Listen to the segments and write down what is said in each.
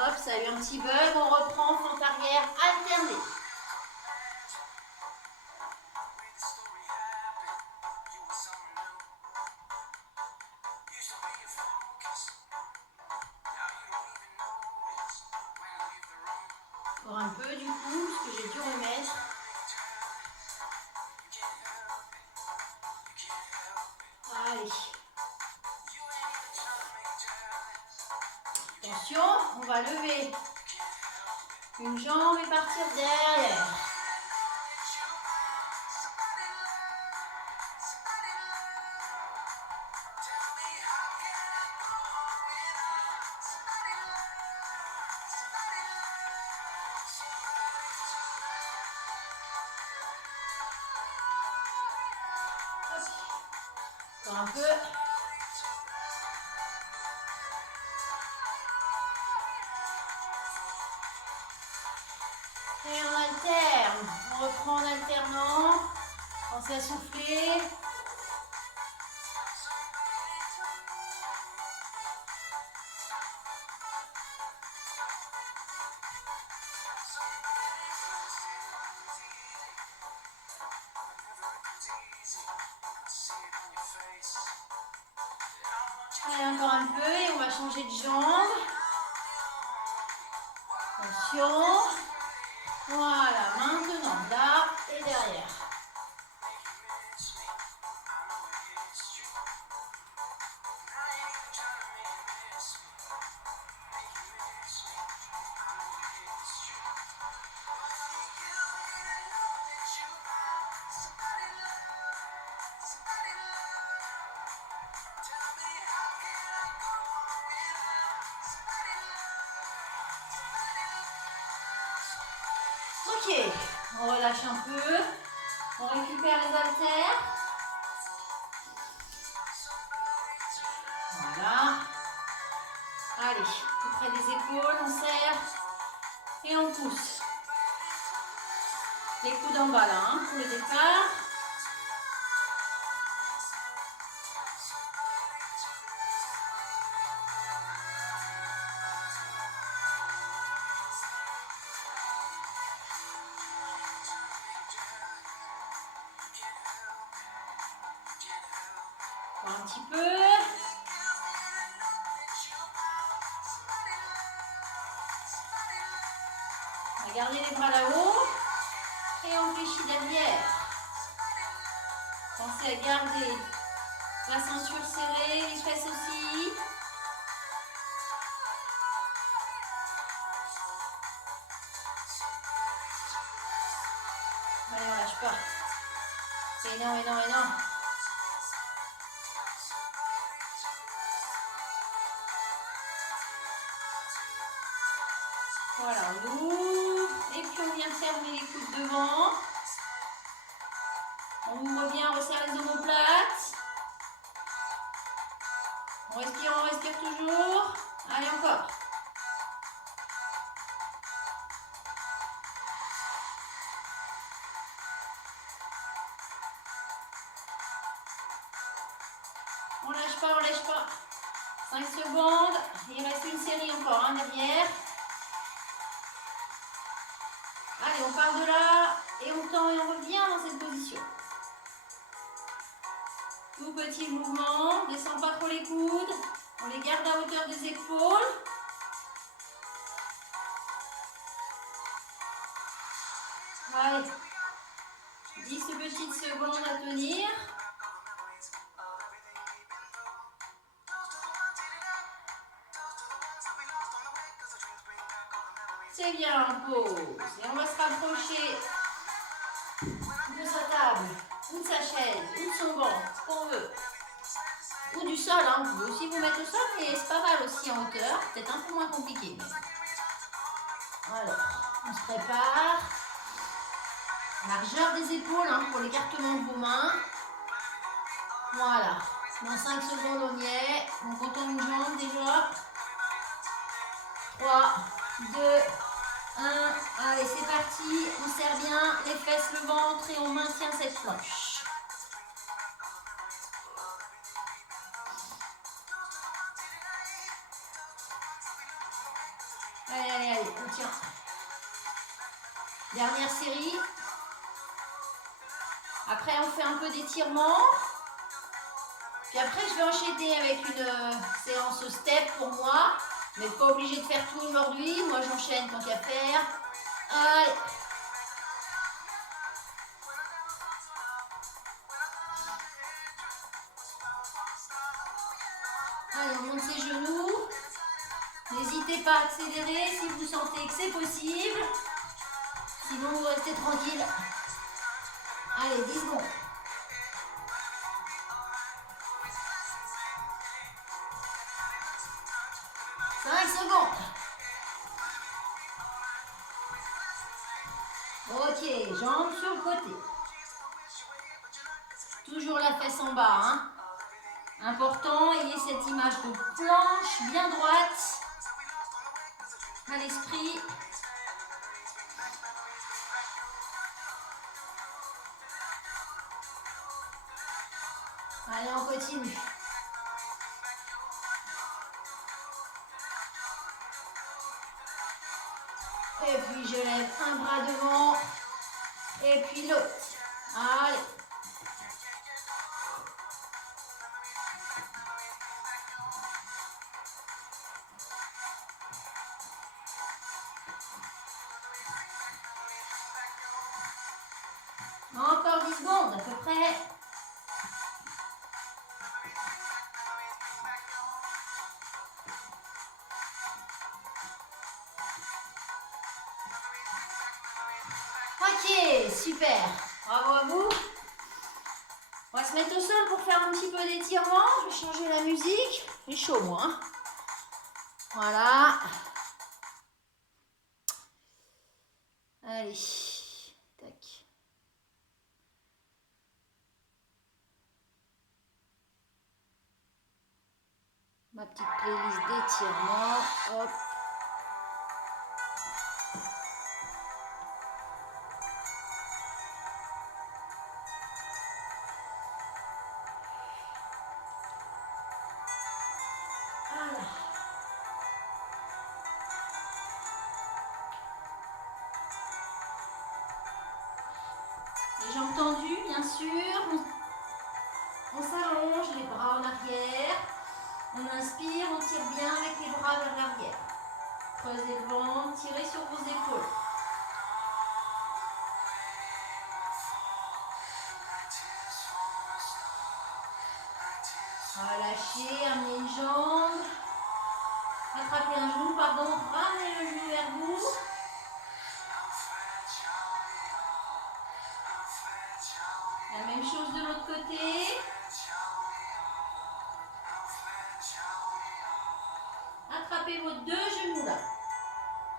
Hop, ça a eu un petit bug. On reprend, fente arrière alternée. Encore un peu du coup, parce que j'ai dû remettre. Allez. Attention, on va lever une jambe et partir derrière. Encore un peu. Et on alterne. On reprend en alternant. Pensez à souffler. Allez, encore un peu et on va changer de jambe. Attention. Voilà, maintenant là et derrière. Ok, on relâche un peu, on récupère les haltères. Voilà. Allez, tout près des épaules, on serre et on pousse. Les coudes en bas là, hein, pour le départ. Un petit peu. On va garder les bras là-haut. Et on fléchit derrière. Pensez à garder la ceinture serrée, les fesses aussi. Allez, on lâche pas. Et non, et non, et non. Voilà, on ouvre. Et puis on vient fermer les coudes devant. On ouvre bien, on resserre les omoplates. On respire toujours. Allez, encore. On lâche pas, on lâche pas. 5 secondes. Il reste une série encore, hein, derrière. Allez, on part de là. Et on tend et on revient dans cette position. Tout petit mouvement. On ne descend pas trop les coudes. On les garde à hauteur des épaules. Allez. 10 petites secondes à tenir. C'est bien, pause. Et on va se rapprocher de sa table, ou de sa chaise, ou de son banc, ce qu'on veut. Ou du sol, hein. Vous pouvez aussi vous mettre au sol, mais c'est pas mal aussi en hauteur. Peut-être un peu moins compliqué. Mais... Alors, on se prépare. Largeur des épaules, hein, pour l'écartement de vos mains. Voilà. Dans 5 secondes, on y est. On retourne une jambe déjà. 3, 2, 1. Allez, c'est parti. On serre bien les fesses, le ventre et on maintient cette planche. Allez, allez, allez, on tient. Dernière série. Après, on fait un peu d'étirement. Puis après, je vais enchaîner avec une séance step pour moi. Mais pas obligé de faire tout aujourd'hui. Moi, j'enchaîne tant qu'à faire. Allez. Allez, on monte ses genoux. N'hésitez pas à accélérer si vous sentez que c'est possible. Sinon, vous restez tranquille. Allez, 10 secondes. 5 secondes. Ok, jambes sur le côté. Toujours la fesse en bas. Hein. Important, ayez cette image de planche bien droite à l'esprit. Allez, on continue. Et puis je lève un bras devant. Et puis l'autre. Allez. Encore 10 secondes à peu près. Ok, super. Bravo à vous. On va se mettre au sol pour faire un petit peu d'étirement. Je vais changer la musique. Il est chaud, moi. Hein. Voilà. Allez. Tac. Ma petite playlist d'étirement. Hop. Voilà. Les jambes tendues, bien sûr. On s'allonge, les bras en arrière. On inspire, on tire bien avec les bras vers l'arrière. Creusez le ventre, tirez sur vos épaules. Relâchez, amenez une jambe. Attrapez un genou, pardon. Ramenez le genou vers vous. La même chose de l'autre côté. Attrapez vos deux genoux là.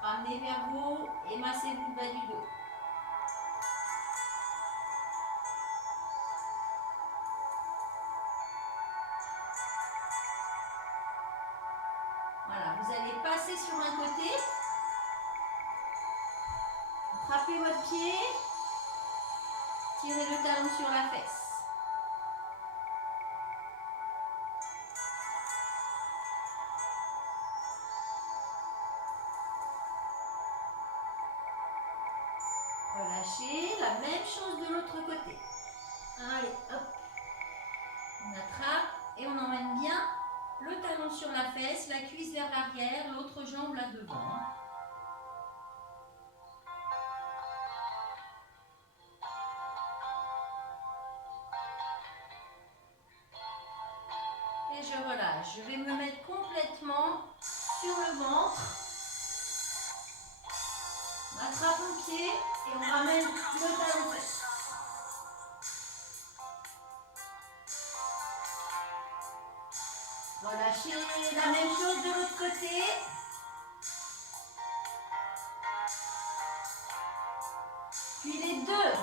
Ramenez vers vous et massez-vous le bas du dos. Voilà, vous allez passer sur un côté. Attrapez votre pied. Tirez le talon sur la fesse. Relâchez, la même chose de l'autre côté. Allez, hop. On attrape et on emmène bien le talon sur la fesse, la cuisse vers l'arrière, l'autre jambe là devant. Et je relâche. Je vais me mettre complètement sur le ventre. On attrape mon pied et on ramène le talon fesse. Relâchez, la même chose de l'autre côté. Puis les deux.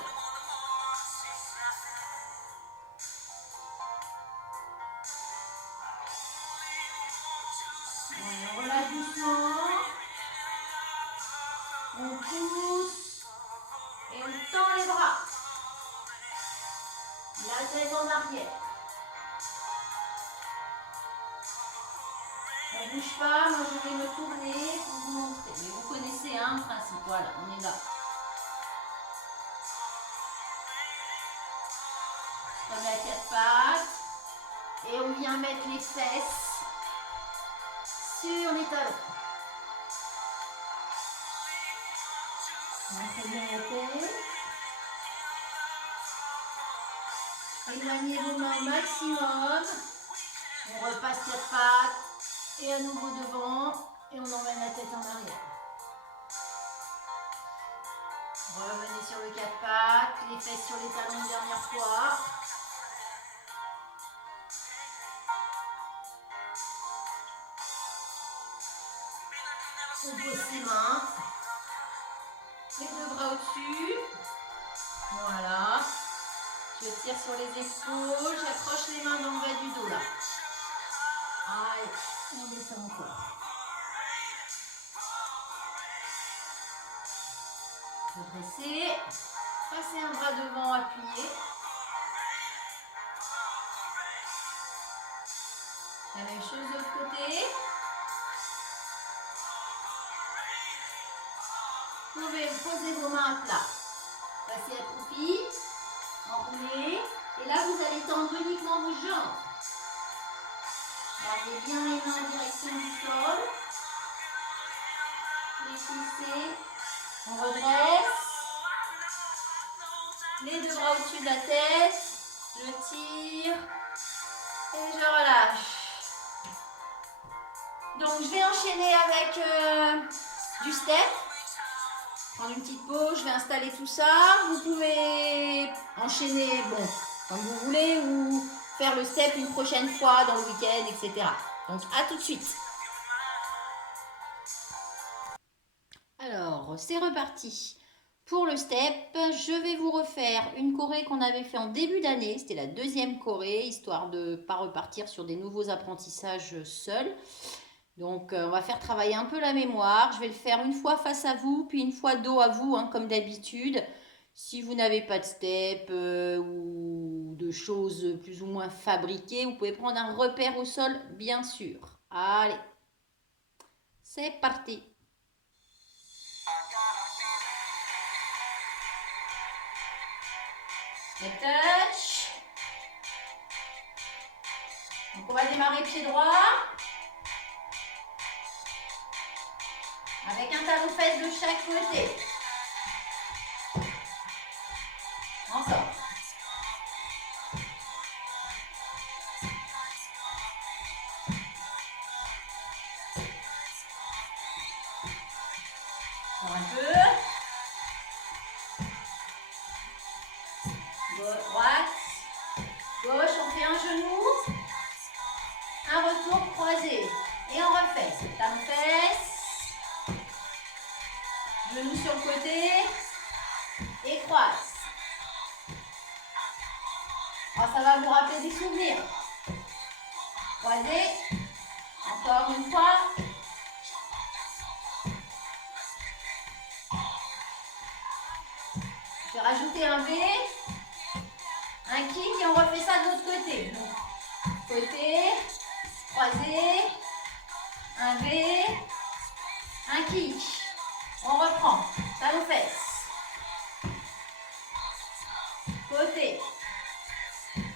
On relâche doucement. On pousse. Et on tend les bras. La tête en arrière. Ça ne bouge pas, moi je vais me tourner pour vous montrer. le principe. Voilà, on est là. On se remet à quatre pattes. Et on vient mettre les fesses sur les talons. On fait bien la tête. Éloignez vos mains au maximum. On repasse quatre pattes. Et à nouveau devant. Et on emmène la tête en arrière. Revenez sur le quatre pattes. Les fesses sur les talons une dernière fois. On pose ses mains. Les deux bras au-dessus. Voilà. Je tire sur les épaules. J'accroche les mains dans le bas du dos là. Aïe. On descend encore. Redresser. Passez un bras devant appuyé. La même chose de l'autre côté. Vous pouvez poser vos mains à plat. Passez accroupi. Enroulez. Et là, vous allez tendre uniquement vos jambes. Gardez bien les mains en direction du sol. Les fixez. On redresse. Les deux bras au-dessus de la tête. Je tire. Et je relâche. Donc, je vais enchaîner avec du step. Prendre une petite pause, je vais installer tout ça. Vous pouvez enchaîner, bon, comme vous voulez, ou faire le step une prochaine fois dans le week-end, etc. Donc, à tout de suite. Alors, c'est reparti. Pour le step, je vais vous refaire une choré qu'on avait fait en début d'année. C'était la deuxième choré, histoire de ne pas repartir sur des nouveaux apprentissages seuls. Donc, on va faire travailler un peu la mémoire. Je vais le faire une fois face à vous, puis une fois dos à vous, hein, comme d'habitude. Si vous n'avez pas de step ou de choses plus ou moins fabriquées, vous pouvez prendre un repère au sol, bien sûr. Allez, c'est parti. Le touch. Donc, on va démarrer pied droit. Avec un talon-fesse de chaque côté. Encore. Encore un peu. Droite. Gauche, on fait un genou. Un retour croisé. Et on refait. Talon-fesse. Genou sur le côté et croise. Alors, ça va vous rappeler des souvenirs. Croisez. Encore une fois. Je vais rajouter un V, un kick et on refait ça de l'autre côté. Donc, côté, croisé, un V, un kick. On reprend, talon-fesse, côté,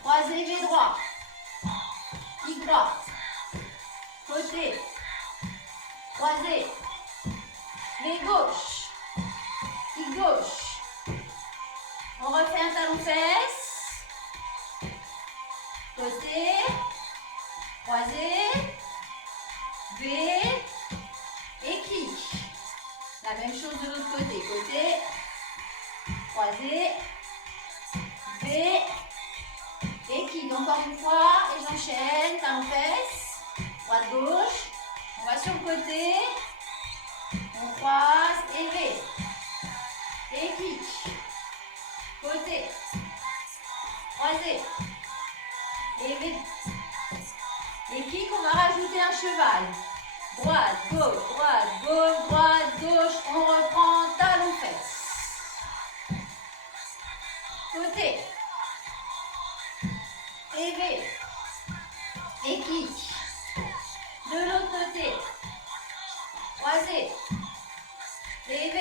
croisé, V droit, kick droit, côté, croisé, V gauche, kick gauche. On refait un talon-fesse, côté, croisé, V et kick. La même chose de l'autre côté. Côté, croisé, V et kick. Encore une fois, et j'enchaîne. Talon-fesse, droite-gauche. On va sur le côté. On croise et V. Et kick. Côté, croisé et V. Et kick, on va rajouter un cheval. Droite, gauche, droite, gauche, droite, gauche. On reprend talon-fesse. Côté. Et V. Et kick. De l'autre côté. Croisé. Et V.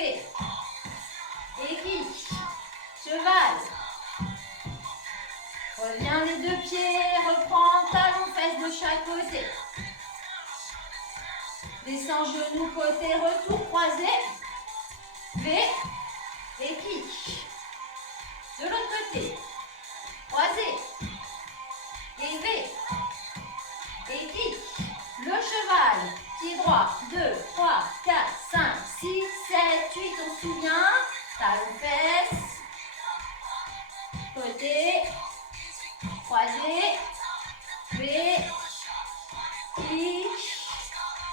Descends genou, côté, retour, croisé. V. Et kick. De l'autre côté. Croisé. Et V. Et kick. Le cheval. Pied droit. 2, 3, 4, 5, 6, 7, 8. On se souvient. Talon fesse. Côté. Croisé. V. Kick.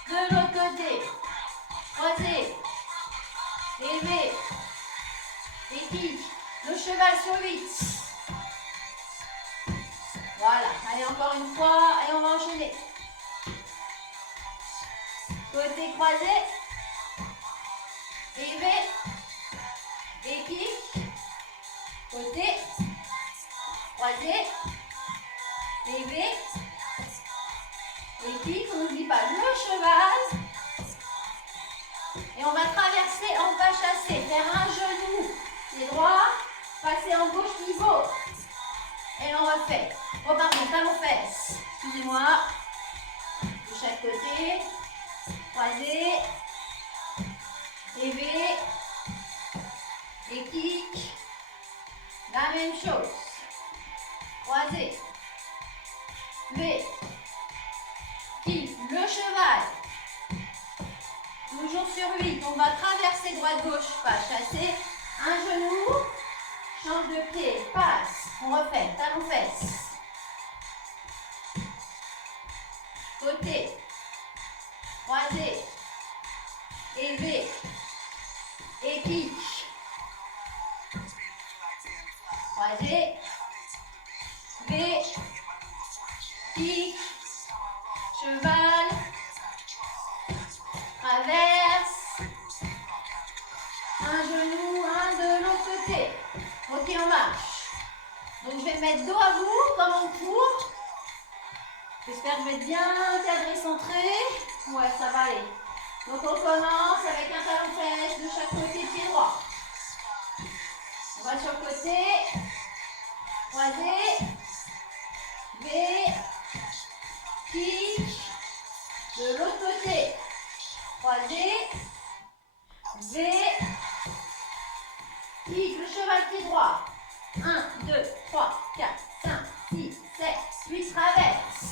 De l'autre côté. Croisé. Et V. Et kick. Le cheval sur 8. Voilà. Allez, encore une fois. Et on va enchaîner. Côté croisé. Et V. Et kick. Côté. Croisé. Et V. Et kick. On n'oublie pas le cheval. Et on va traverser en pas chassé. Faire un genou. Pied droit. Passer en gauche niveau. Et on refait. Repartons, talon fesse. Excusez-moi. De chaque côté. Croisé. Et V. Et kick. La même chose. Croisé. V. Kick. Le cheval. Toujours sur 8. On va traverser droite-gauche. Pas chasser. Un genou. Change de pied. Passe. On refait. Talon fesse. Côté. Croisé. Et V. Et kick. Croisé. V. Kick. Cheval. Traverse. Un genou, un de l'autre côté. Ok, on marche. Donc je vais me mettre dos à vous, comme on court. J'espère que je vais être bien cadré, centré. Ouais, ça va aller. Donc on commence avec un talon fesse de chaque côté, pied droit. On va sur le côté. Croisé. V. Kick. De l'autre côté. Croisé. V. Kick. Le cheval pied droit. 1, 2, 3, 4, 5, 6, 7, 8. Traverse.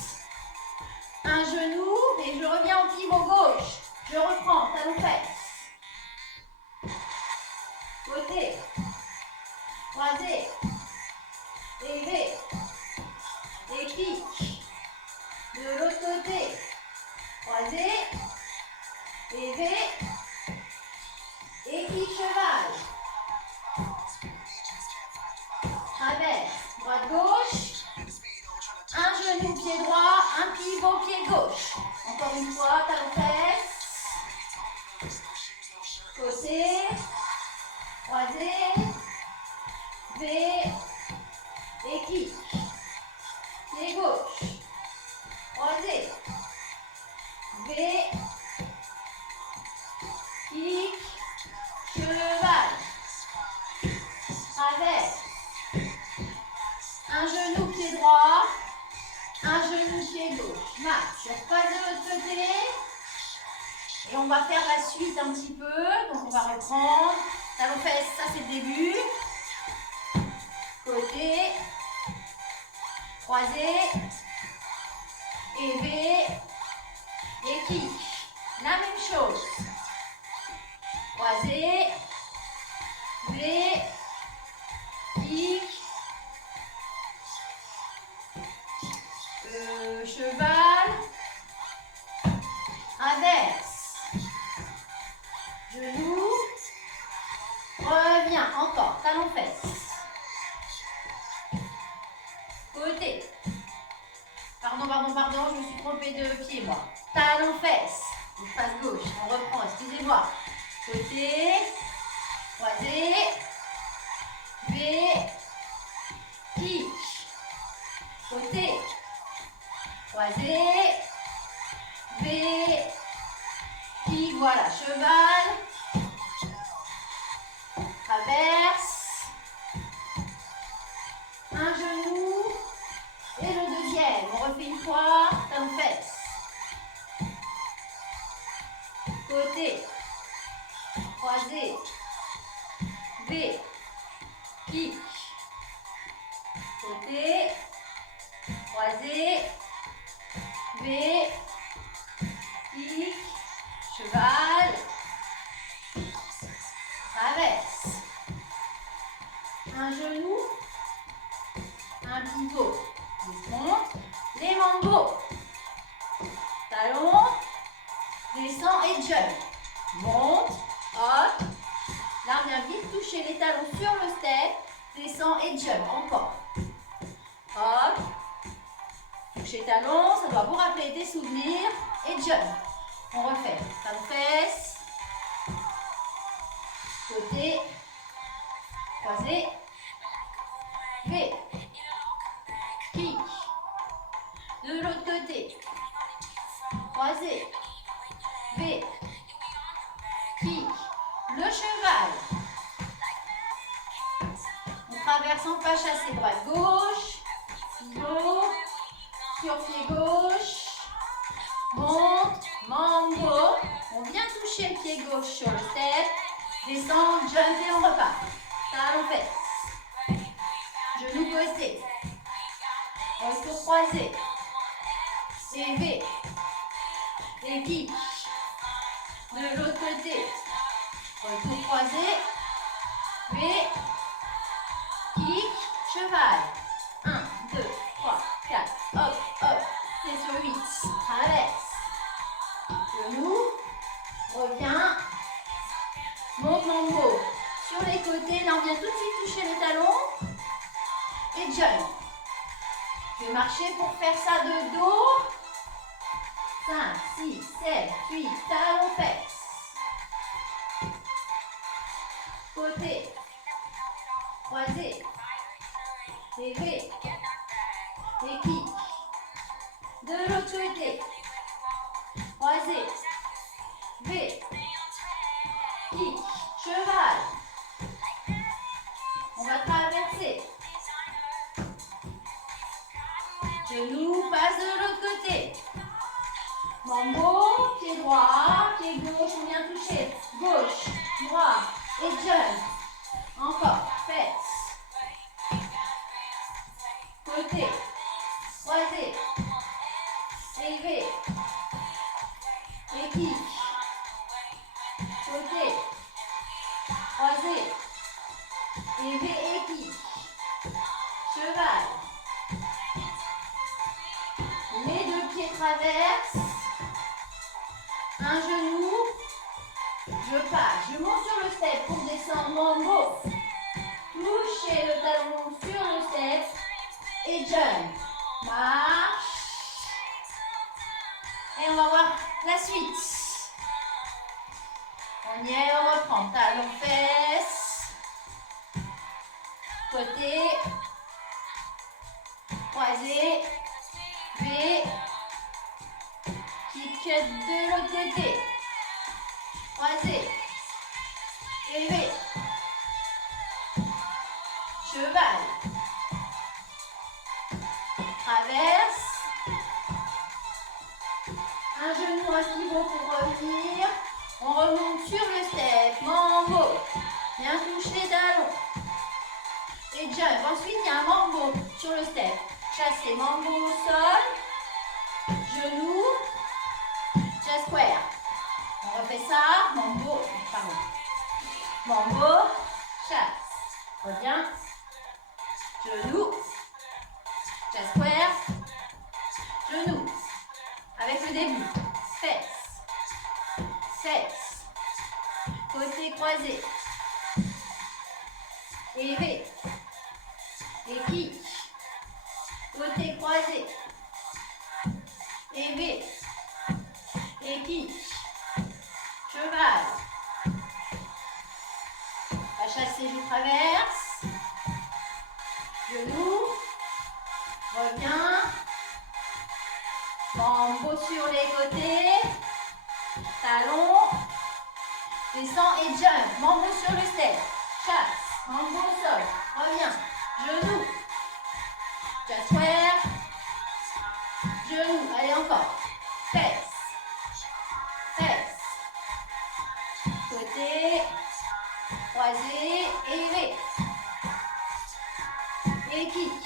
Un genou. Et je reviens au pivot gauche. Je reprends. Talon fesse. Côté. Croisé. Et V. Et kick. De l'autre côté. Croisé. Et V. Et kick cheval. Traverse. Droite-gauche. Un genou pied droit. Un pivot pied gauche. Encore une fois. Talon fesse. Côté. Croisé. V. Et kick. Pied gauche. Croisé. V. Kick. Cheval. Traverse. Un genou pied droit. Un genou pied gauche. Marche. On passe de l'autre côté. Et on va faire la suite un petit peu. Donc on va reprendre. Talon fesse, ça c'est le début. Côté. Croisé. Et V. Et kick. La même chose. Croisé. V. Kick. Cheval. Inverse. Genou. Reviens. Encore. Talon fesse. Côté. Pardon, je me suis trompée de pied, moi. Talon fesse. Face gauche. On reprend, excusez-moi. Côté. Croisé. V. Kick. Côté. Croisé. V. Kick. Voilà. Cheval. Traverse. Un genou. Et le deuxième. On refait une fois. Talon fesse. croisé, V, kick, côté, croisé, V, kick, cheval, traverse, un genou, un pivot, descend, les mambos, talon, descend et jump, monte, hop, là on vient vite toucher les talons sur le step, descend et jump, encore, hop, touche les talons, ça doit vous rappeler des souvenirs, et jump, on refait, talon fesse, côté, croisé, V, kick, de l'autre côté, croisé, V, kick, le cheval, on traverse en pas chassé droite gauche, pivot, sur pied gauche, monte, mambo, on vient toucher le pied gauche sur le step, descend, jump et on repart, talon fesse, genou côté, retour croisé, et V, et kick, de l'autre côté, retour croisé, V, kick, cheval, 1, 2, 3, 4, hop, hop, c'est sur 8, traverse, genou, revient, monte mambo, sur les côtés, là on vient tout de suite toucher les talons, et jump. Je vais marcher pour faire ça de dos, 5, 6, 7, 8, talons fesse, côté, croisé, et V, et kick, de l'autre côté, croisé, V, kick, cheval, on va traverser, genou, passe de l'autre côté, mambo, pied droit, pied gauche, on vient toucher, gauche, droit, et jump, encore, fesse, côté, croisé, élevé, et kick, côté, croisé, élevé et kick, cheval, les deux pieds traversent, un genou, je passe, je monte sur le step pour descendre, mambo, touchez le talon sur le step et jump, marche, et on va voir la suite. On y est, on reprend, talon fesse, côté, croisé, V, kick de l'autre côté, croisé, et V, cheval, traverse, un genou, un pivot pour revenir, on remonte sur le step, mambo, bien touche les talons, et jump, ensuite il y a un mambo sur le step, chassé, mambo au sol, genou, jazz square, on refait ça, mambo, pardon, mambo, chasse, reviens, genou, jazz square, genou, avec le début, fesse, fesse, côté croisé, et V, et kick, côté croisé, et V, et kick, cheval, la chasser, je traverse, genou, reviens, mambo sur les côtés, talon, descend et jump, mambo sur le step, chasse, mambo au sol, reviens, genou, jazz square, genou, allez encore, fesse, fesse, Côté, croisé, et V. Et kick.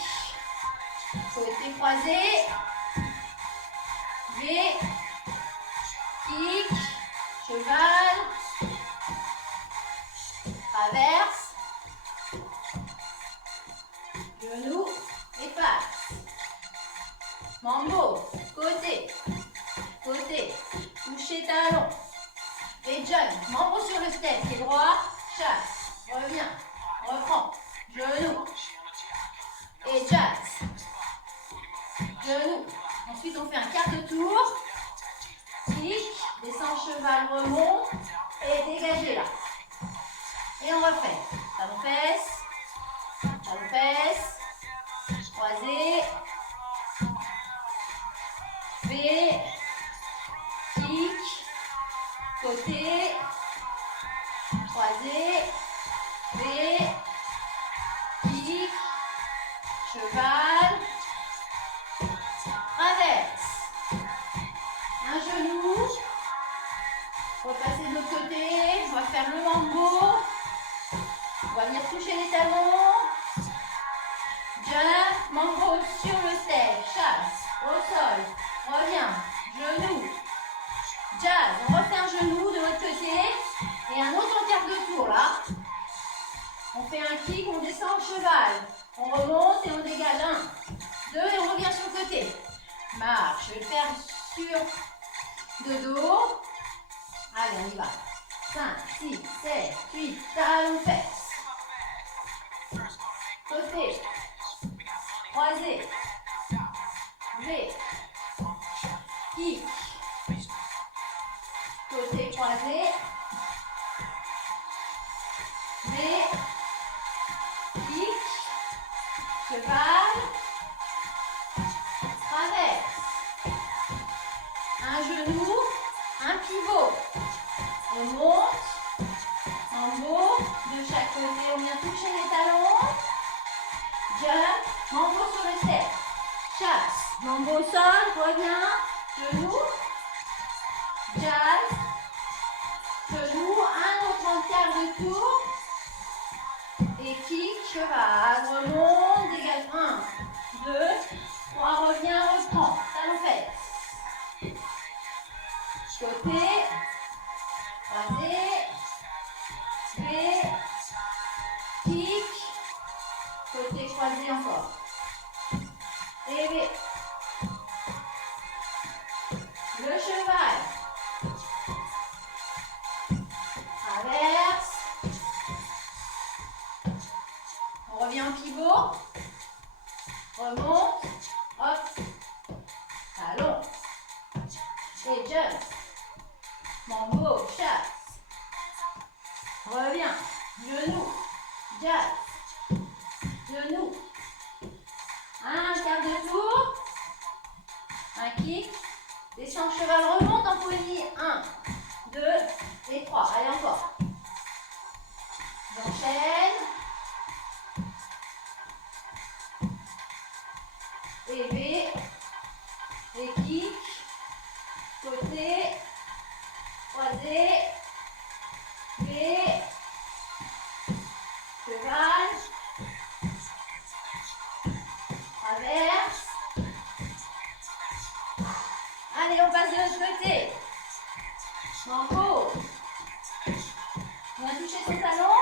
Côté croisé, V, kick, cheval, traverse, genou et passe. Mambo, côté, côté, toucher talon. Et jump, mambo sur le step, pied droit, chasse, reviens, reprend, genou. Et jazz, genou. Ensuite, on fait un quart de tour. Kick, descend cheval, remonte. Et dégagez là. Et on refait. Talon fesse, croisé. V, kick, côté, croisé. V, kick, cheval, traverse, un genou, repasser de l'autre côté, on va faire le mambo, on va venir toucher les talons, jump, mambo sur le step, chasse, au sol, reviens, genou, jazz, on refait un genou de l'autre côté, et un autre quart de tour là, on fait un kick, on descend au cheval. On remonte et on dégage. 1, 2 et on revient sur le côté. Marche. Je vais le faire sur le dos. Allez, on y va. 5, 6, 7, 8, talon fesse. Côté. Croisé. V. Kick. Côté croisé. V. Kick. Cheval, traverse, un genou, un pivot, on monte, mambo, de chaque côté, on vient toucher les talons, jump, mambo sur le step, chasse, mambo au sol, reviens, genou, jazz, genou, un autre quart de tour, et kick, cheval, remonte, dégage, 1, 2, 3, reviens, reprend, talon fesse. Côté, croisé, V, kick, côté croisé encore. Et V. Le cheval. Traverse. On revient en pivot. Remonte. Hop. Talon. Et jump. Mambo. Chasse. Reviens. Genou. Jazz. Genou. Un quart de tour. Un kick. Descend cheval. Remonte en poignée. 1, 2 et 3. Allez encore. J'enchaîne. Et V, et kick, côté, croisé, V, cheval, traverse. Allez, on passe de l'autre côté. Mambo. On va toucher son talon.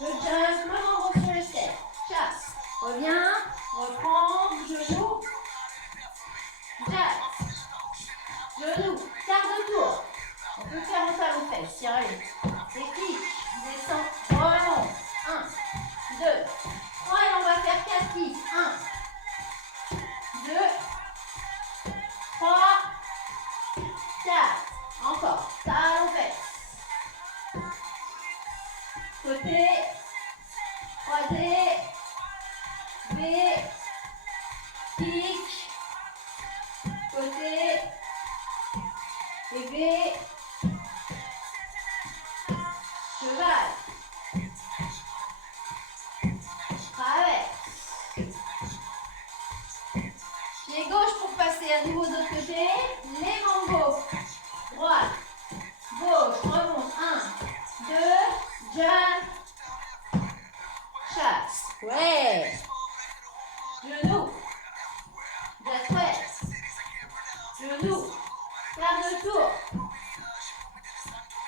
Le jump, le mambo sur le step. Chasse. Reviens. Reprends, genou, jazz, genou, quart de tour. On peut faire un talon fesse, tiens, allez. Et kick, descend, remonte. 1, 2, 3 et on va faire 4 kicks. 1, 2, 3, 4. Encore, talon fesse. Côté, croisé. V, kick, côté, et V, cheval, traverse, pied gauche pour passer à nouveau de l'autre côté, les mambos, droite, gauche, gauche, remonte. 1, 2, jump, chasse. Ouais. Genou. Just press. Genou. Quart de tour.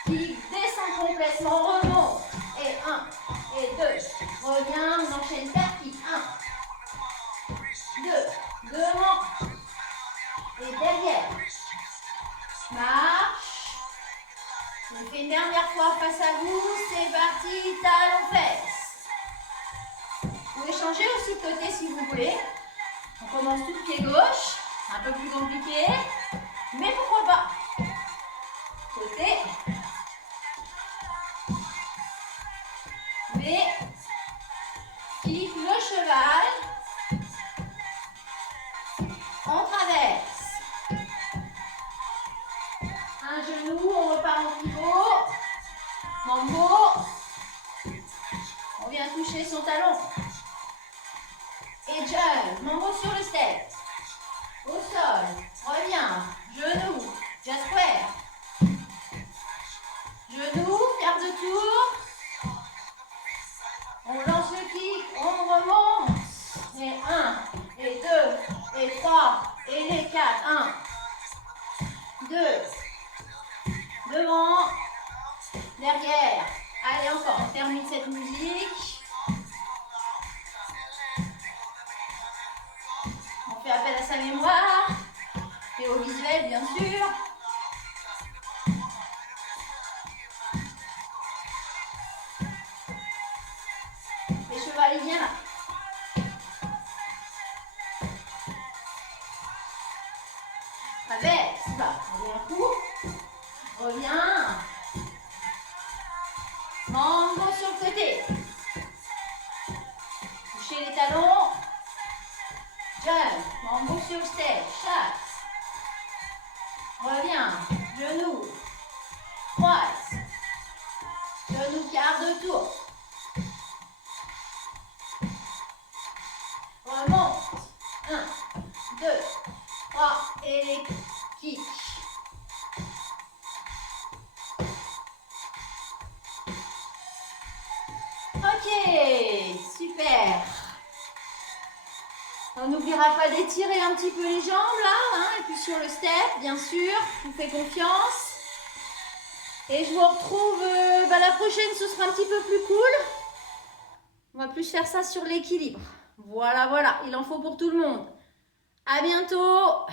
Qui descend complètement, remonte. Et 1, et 2. Reviens, on enchaîne 4 kicks. 1, 2, devant. Et derrière. Marche. On fait une dernière fois face à vous. C'est parti, talon fesse. Vous pouvez changer aussi de côté si vous voulez. On commence tout pied gauche. Un peu plus compliqué. Mais pourquoi pas. Côté. Mais kick le cheval. On traverse. Un genou, on repart en pivot. Mambo. On vient toucher son talon. Et jump. Mambo sur le step. Au sol. Reviens. Genou. Just square. Genou. Quart de tour. On lance le kick. On remonte. Et 1, et 2, et 3, et les 4. 1, 2. Devant. Derrière. Allez, encore. On termine cette musique. On fait appel à sa mémoire. Et au visuel, bien sûr. Les chevaliers, viens là. Avec, c'est pas. Reviens un coup. Reviens. Mambo sur le côté. Touchez les talons. Jump. Mambo sur le step. Chasse. Reviens. Genou. Croise. Genou quart de tour. Remonte. 1, 2, 3 et les kicks. Ok, super. On n'oubliera pas d'étirer un petit peu les jambes là, hein, et puis sur le step, bien sûr, je vous fais confiance. Et je vous retrouve la prochaine, ce sera un petit peu plus cool. On va plus faire ça sur l'équilibre. Voilà, voilà, il en faut pour tout le monde. À bientôt.